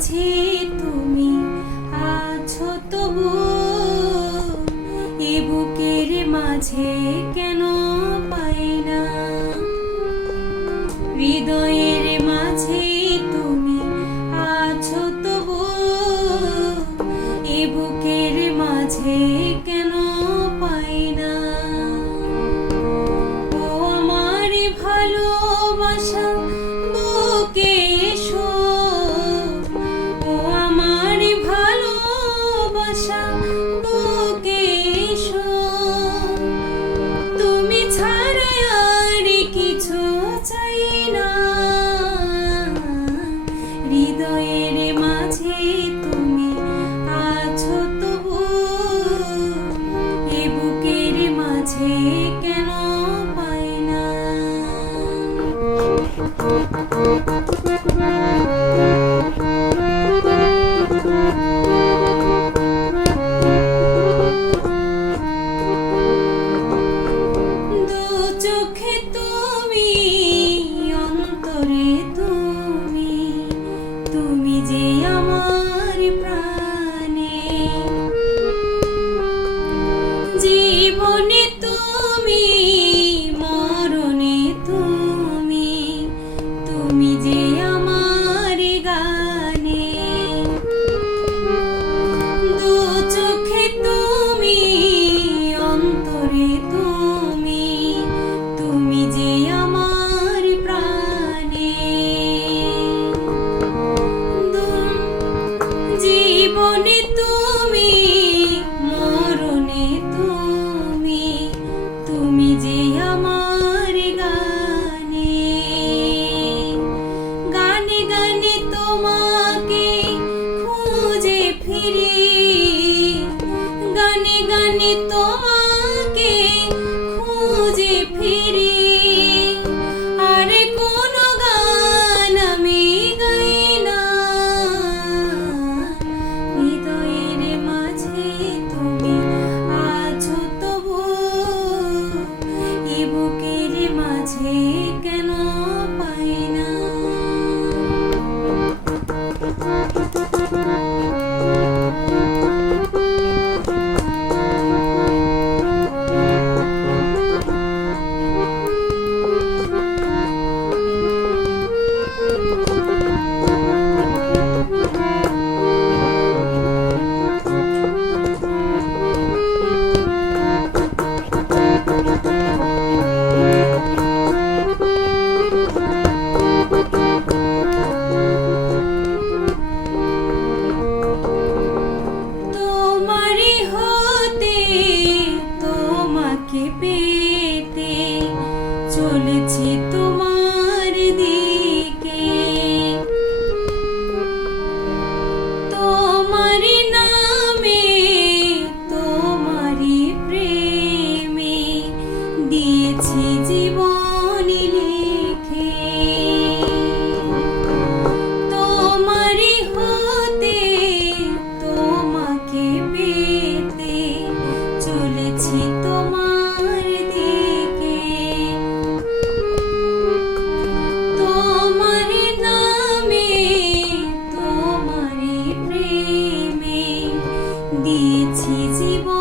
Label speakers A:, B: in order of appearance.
A: মাঝে তুমি আছো তবু। এ বুকের মাঝে কেন পাই না? হৃদয়ে Thank you. তোমাকে খুঁজে ফিরি। আর কোন গান আমি গাই না। হৃদয়ের মাঝে তুমি আছো তবু, এ বুকের মাঝে 你奇迹般